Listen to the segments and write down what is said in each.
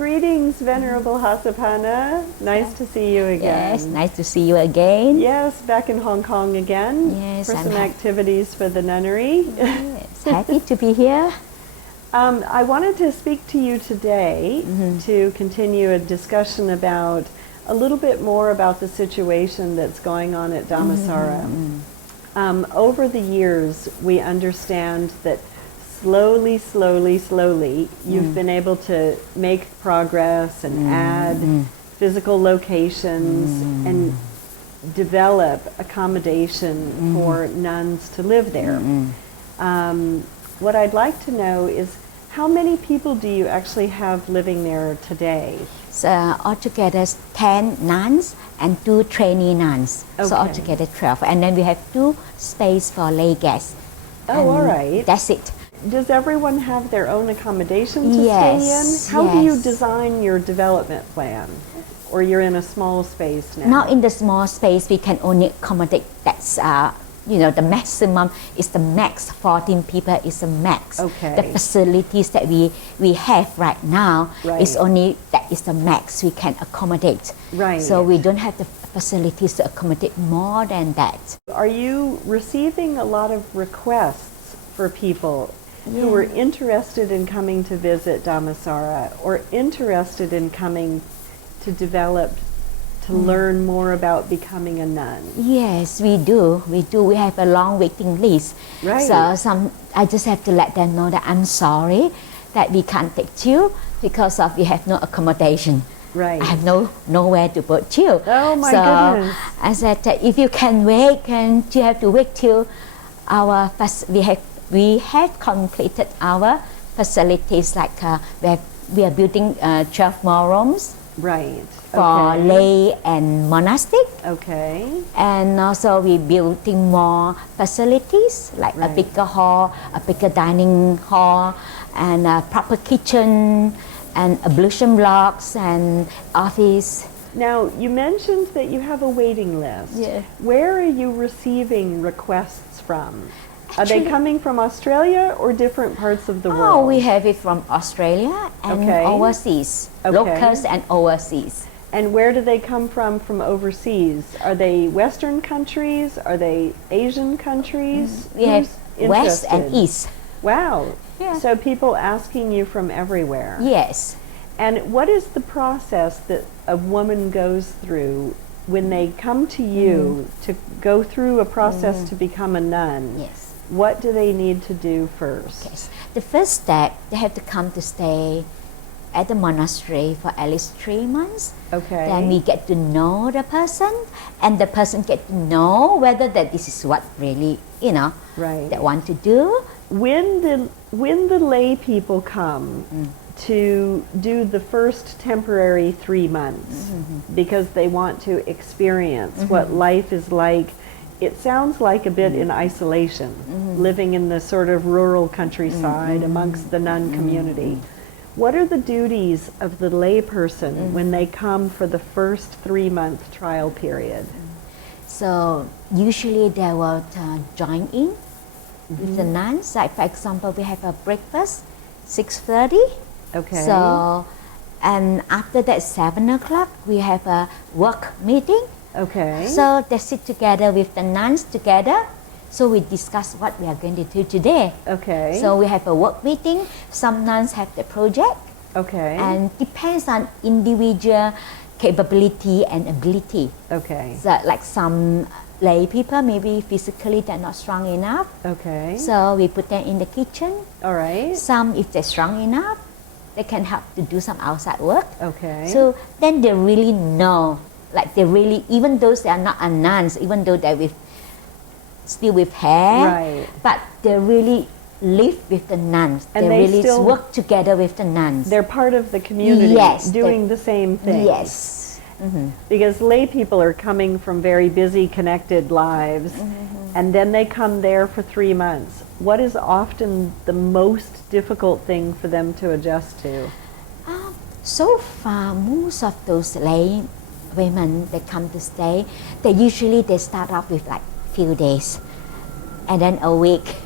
Greetings, Venerable Hasapanna. Nice to see you again. Yes, nice to see you again. Yes, back in Hong Kong again for some activities for the nunnery. Yes, happy to be here. I wanted to speak to you today to continue a discussion about a little bit more about the situation that's going on at Dhammasara. Over the years, we understand that slowly, you've been able to make progress and add physical locations and develop accommodation for nuns to live there. What I'd like to know is, how many people do you actually have living there today? So altogether 10 nuns and 2 trainee nuns. Okay. So altogether 12. And then we have 2 spaces for lay guests. Oh, all right. That's it. Does everyone have their own accommodation to Yes, stay in? How do you yes. design your development plan? Or you're in a small space now? Now in the small space, we can only accommodate that's, the maximum is the max. 14 people is the max. Okay. The facilities that we have right now is only, that is the max we can accommodate. Right. So we don't have the facilities to accommodate more than that. Are you receiving a lot of requests for people who are interested in coming to visit Dhammasara or interested in coming to develop, to learn more about becoming a nun? Yes, we do. We have a long waiting list. Right. So I just have to let them know that I'm sorry that we can't take you because of we have no accommodation. Right. I have nowhere to put you. Oh my goodness. I said if you can wait, you have to wait till we have completed our facilities, like we are building 12 more rooms. Right. For lay and monastic. Okay. And also we building more facilities, like a bigger hall, a bigger dining hall, and a proper kitchen, and ablution blocks, and office. Now, you mentioned that you have a waiting list. Yeah. Where are you receiving requests from? Are they coming from Australia or different parts of the world? Oh, we have it from Australia and overseas, locals and overseas. And where do they come from overseas? Are they Western countries? Are they Asian countries? We have West and East. Wow. Yeah. So people asking you from everywhere. Yes. And what is the process that a woman goes through when they come to you to go through a process to become a nun? Yes. What do they need to do first? Yes. The first step, they have to come to stay at the monastery for at least 3 months. Okay. Then we get to know the person, and the person get to know whether that this is what really, they want to do. When the lay people come to do the first temporary 3 months because they want to experience what life is like, it sounds like a bit in isolation, living in the sort of rural countryside amongst the nun community. What are the duties of the lay person when they come for the first 3-month trial period? So usually they will join in with the nuns. Like for example, we have a breakfast 6:30. Okay. So and after that 7 o'clock we have a work meeting. Okay. So they sit together with the nuns together. So we discuss what we are going to do today. Okay. So we have a work meeting. Some nuns have the project. Okay. And depends on individual capability and ability. Okay. So like some lay people, maybe physically they're not strong enough. Okay. So we put them in the kitchen. All right. Some, if they're strong enough, they can help to do some outside work. Okay. So then they really know, like they really, even though they are not a nuns, even though they're still with hair, but they really live with the nuns. And they really still work together with the nuns. They're part of the community, doing the same thing. Yes. Because lay people are coming from very busy, connected lives, and then they come there for 3 months. What is often the most difficult thing for them to adjust to? So far, most of those lay women that come to stay, they start off with like few days, and then a week,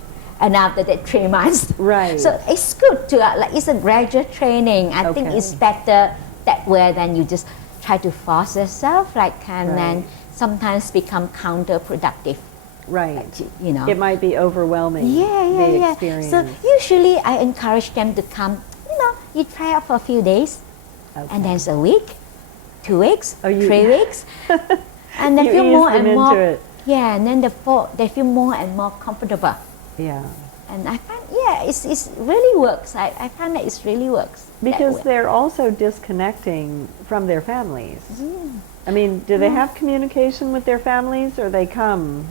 and after that 3 months. Right. So it's good to it's a gradual training. I think Okay. it's better that way than you just try to force yourself, and then sometimes become counterproductive. Right. You know. It might be overwhelming. The experience. So usually I encourage them to come. You try out for a few days, and then a week, 2 weeks, 3 weeks, and they feel more and more. It. Yeah, and then they feel more and more comfortable. Yeah. And I find it's really works. I find that it really works. Because they're also disconnecting from their families. I mean, do they have communication with their families, or they come?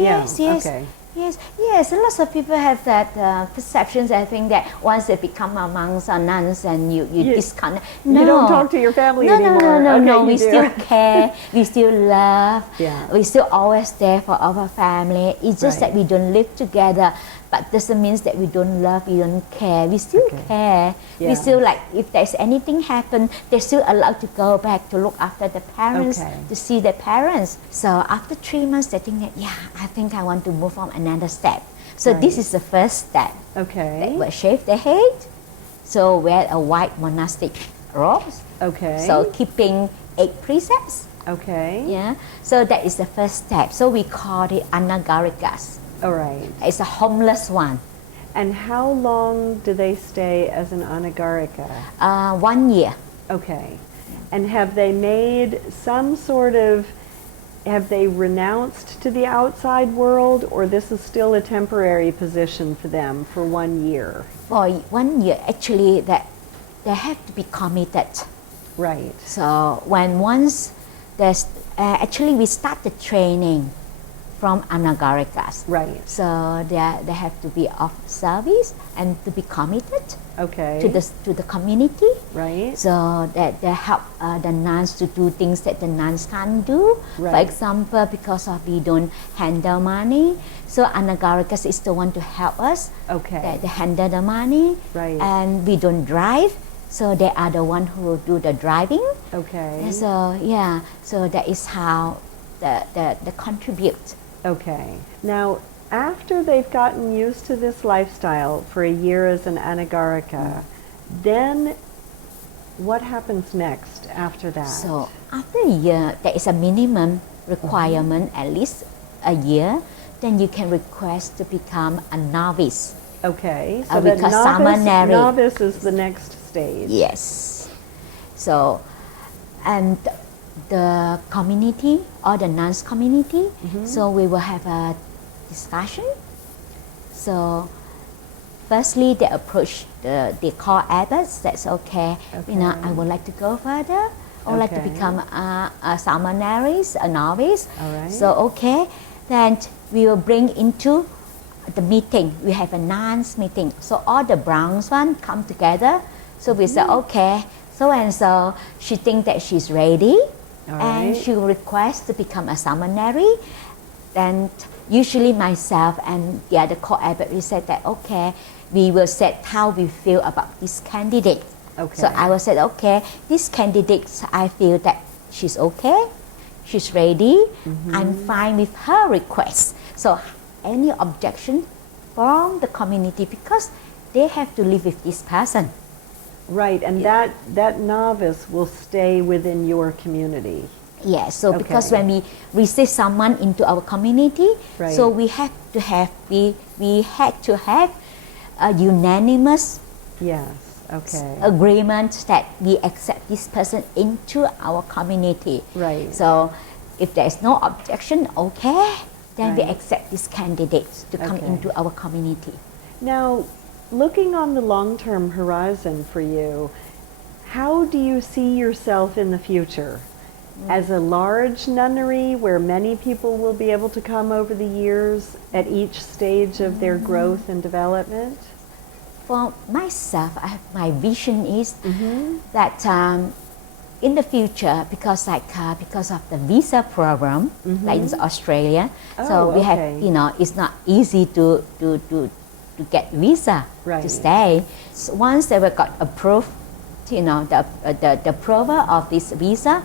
Yes. Okay. Yes. Lots of people have that perceptions. I think that once they become monks or nuns, and you disconnect. No. You don't talk to your family anymore. No. We still care. We still love. Yeah. We still always there for our family. It's just that we don't live together. But doesn't mean that we don't love, we don't care. We still care. Yeah. We still if there's anything happen, they're still allowed to go back to look after the parents, to see their parents. So after 3 months, they think that, I think I want to move on another step. So this is the first step. Okay. They will shave their head. So wear a white monastic robes. Okay. So keeping 8 precepts. Okay. Yeah. So that is the first step. So we call it Anagarikas. All right. It's a homeless one. And how long do they stay as an Anagarika? 1 year. Okay. And have they made some sort of, have they renounced to the outside world, or this is still a temporary position for them for 1 year? For 1 year, actually, that they have to be committed. Right. So once there's, actually we start the training from Anagarikas. Right. So they have to be of service and to be committed to the community. Right. So that they help the nuns to do things that the nuns can't do. Right. For example, because we don't handle money, so Anagarikas is the one to help us. Okay. They handle the money. Right. And we don't drive, so they are the one who will do the driving. Okay. So so that is how they contribute. Okay. Now, after they've gotten used to this lifestyle for a year as an Anagarika, then what happens next after that? So after a year, there is a minimum requirement, at least a year, then you can request to become a novice. Okay. So because novice is the next stage. Yes. So, and the community or the nuns community, so we will have a discussion. So firstly they approach they call abbots, that's okay. I would like to go further, I would like to become a seminaries, a novice. All right. So then we will bring into the meeting. We have a nuns meeting, so all the browns one come together. So we say, okay, so and so she think that she's ready. And she will request to become a seminary. Then usually myself and the other co-abbot, we said that, okay, we will set how we feel about this candidate. Okay. So I will say, okay, this candidate, I feel that she's okay, she's ready, I'm fine with her request. So any objection from the community, because they have to live with this person. Right, and that novice will stay within your community. Yes, so because when we receive someone into our community, so we had to have a unanimous agreement that we accept this person into our community. Right. So if there is no objection, then we accept this candidate to come into our community. Now, looking on the long-term horizon for you, how do you see yourself in the future? As a large nunnery where many people will be able to come over the years at each stage of their growth and development? For myself, my vision is that in the future, because of the visa program, like in Australia, so we have, it's not easy to get visa to stay. So once they were got approved, the approval of this visa,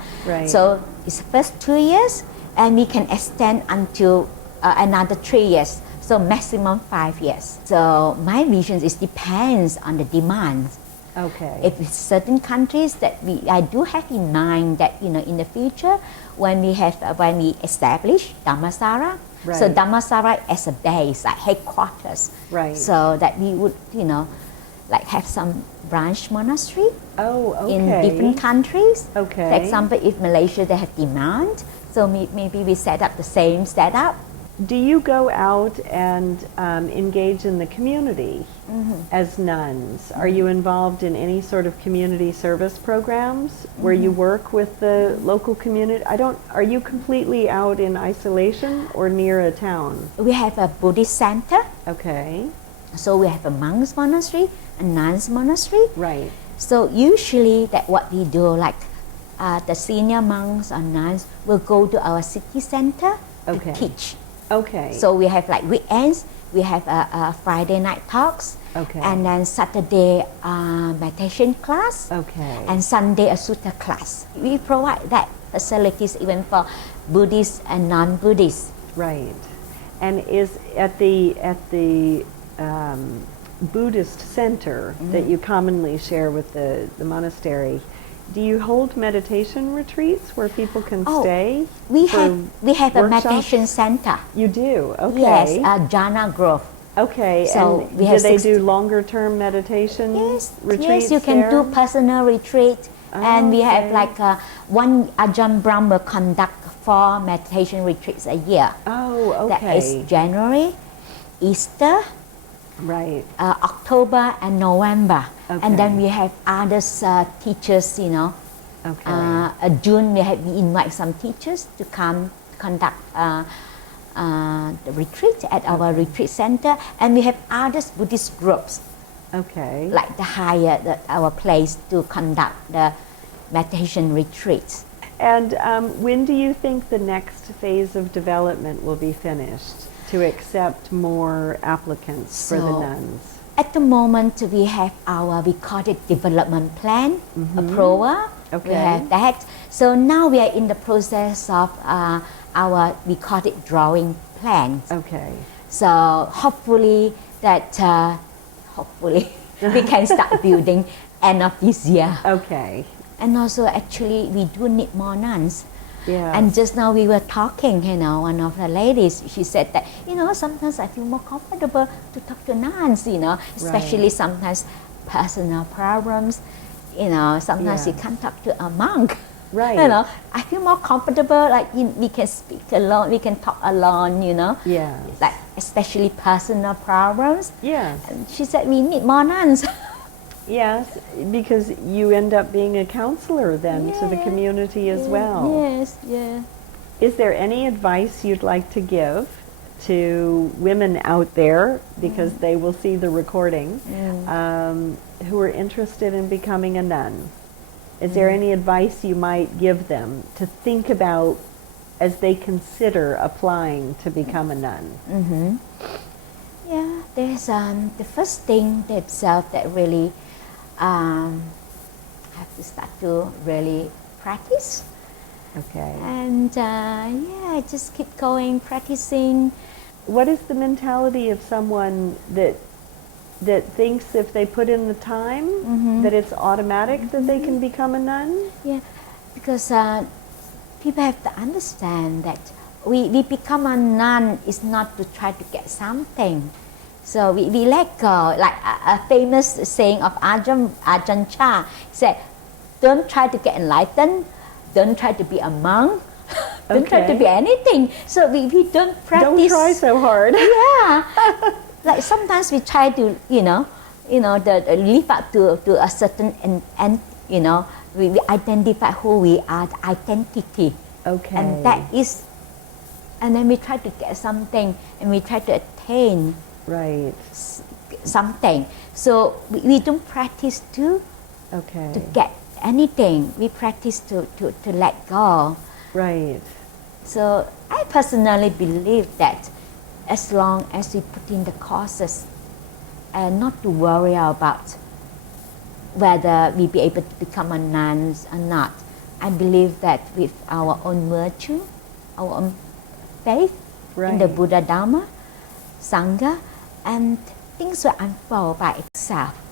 so it's first 2 years, and we can extend until another 3 years. So maximum 5 years. So my vision is depends on the demand. Okay. If it's certain countries that I do have in mind that in the future when we establish Dhammasara, so Right. Dhammasara as a base, like headquarters, Right. so that we would like have some branch monastery Oh, okay. in different countries. Okay. For example, if Malaysia they have demand, so maybe we set up the same setup. Do you go out and engage in the community as nuns? Are you involved in any sort of community service programs where you work with the local community? Are you completely out in isolation or near a town? We have a Buddhist center, Okay. so we have a monks monastery, a nuns monastery. Right. So usually that what we do, like the senior monks or nuns will go to our city center Okay. to teach. Okay. So we have like weekends, we have a Friday night talks, Okay. and then Saturday meditation class, Okay. and Sunday a sutta class. We provide that facilities even for Buddhists and non-Buddhists. Right. And is at the Buddhist center that you commonly share with the monastery, do you hold meditation retreats where people can stay? We for have a workshops? meditation center. You do? Okay. Yes, Jhana Grove. Okay. So and we have do they 60 do longer term meditation retreats? Yes, you can there? do personal retreat, and we have Okay. like one Ajahn Brahm will conduct 4 meditation retreats a year. Oh, okay. That is January, Easter, Right. October, and November. Okay. And then we have other teachers, Okay. June we invite some teachers to come conduct the retreat at our retreat center, and we have other Buddhist groups Okay. like the hire our place to conduct the meditation retreats. And when do you think the next phase of development will be finished to accept more applicants for the So, nuns? At the moment, we call it development plan approval. Okay. We have that. So now we are in the process of we call it drawing plans. Okay. So hopefully we can start building end of this year. Okay. And also actually we do need more nuns. Yeah. And just now we were talking, one of the ladies, she said that, sometimes I feel more comfortable to talk to nuns, especially Right. sometimes personal problems, sometimes you Yeah. can't talk to a monk. Right. I feel more comfortable, like we can speak alone, we can talk alone, Yes. like especially personal problems. Yes. And she said we need more nuns. Yes, because you end up being a counselor then to the Yeah. community as well. Yes, yeah. Is there any advice you'd like to give to women out there, because they will see the recording, who are interested in becoming a nun? Is there any advice you might give them to think about as they consider applying to become a nun? Yeah, there's the first thing themselves that really have to start to really practice. Okay. And just keep going, practicing. What is the mentality of someone that thinks if they put in the time that it's automatic that they can become a nun? Yeah, because people have to understand that we become a nun is not to try to get something. So we let go. Like a famous saying of Ajahn Chang said, don't try to get enlightened, don't try to be a monk, don't try to Okay. be anything. So we don't practice. Don't try so hard. Yeah. Like sometimes we try to, live up to a certain, and we identify who we are, the identity. Okay. And that is, and then we try to get something, and we try to attain Right. something. So we don't practice to Okay. get anything. We practice to let go. Right. So I personally believe that as long as we put in the courses and not to worry about whether we be able to become a nun or not, I believe that with our own virtue, our own faith in the Right. Buddha Dharma, Sangha, and things will unfold by itself.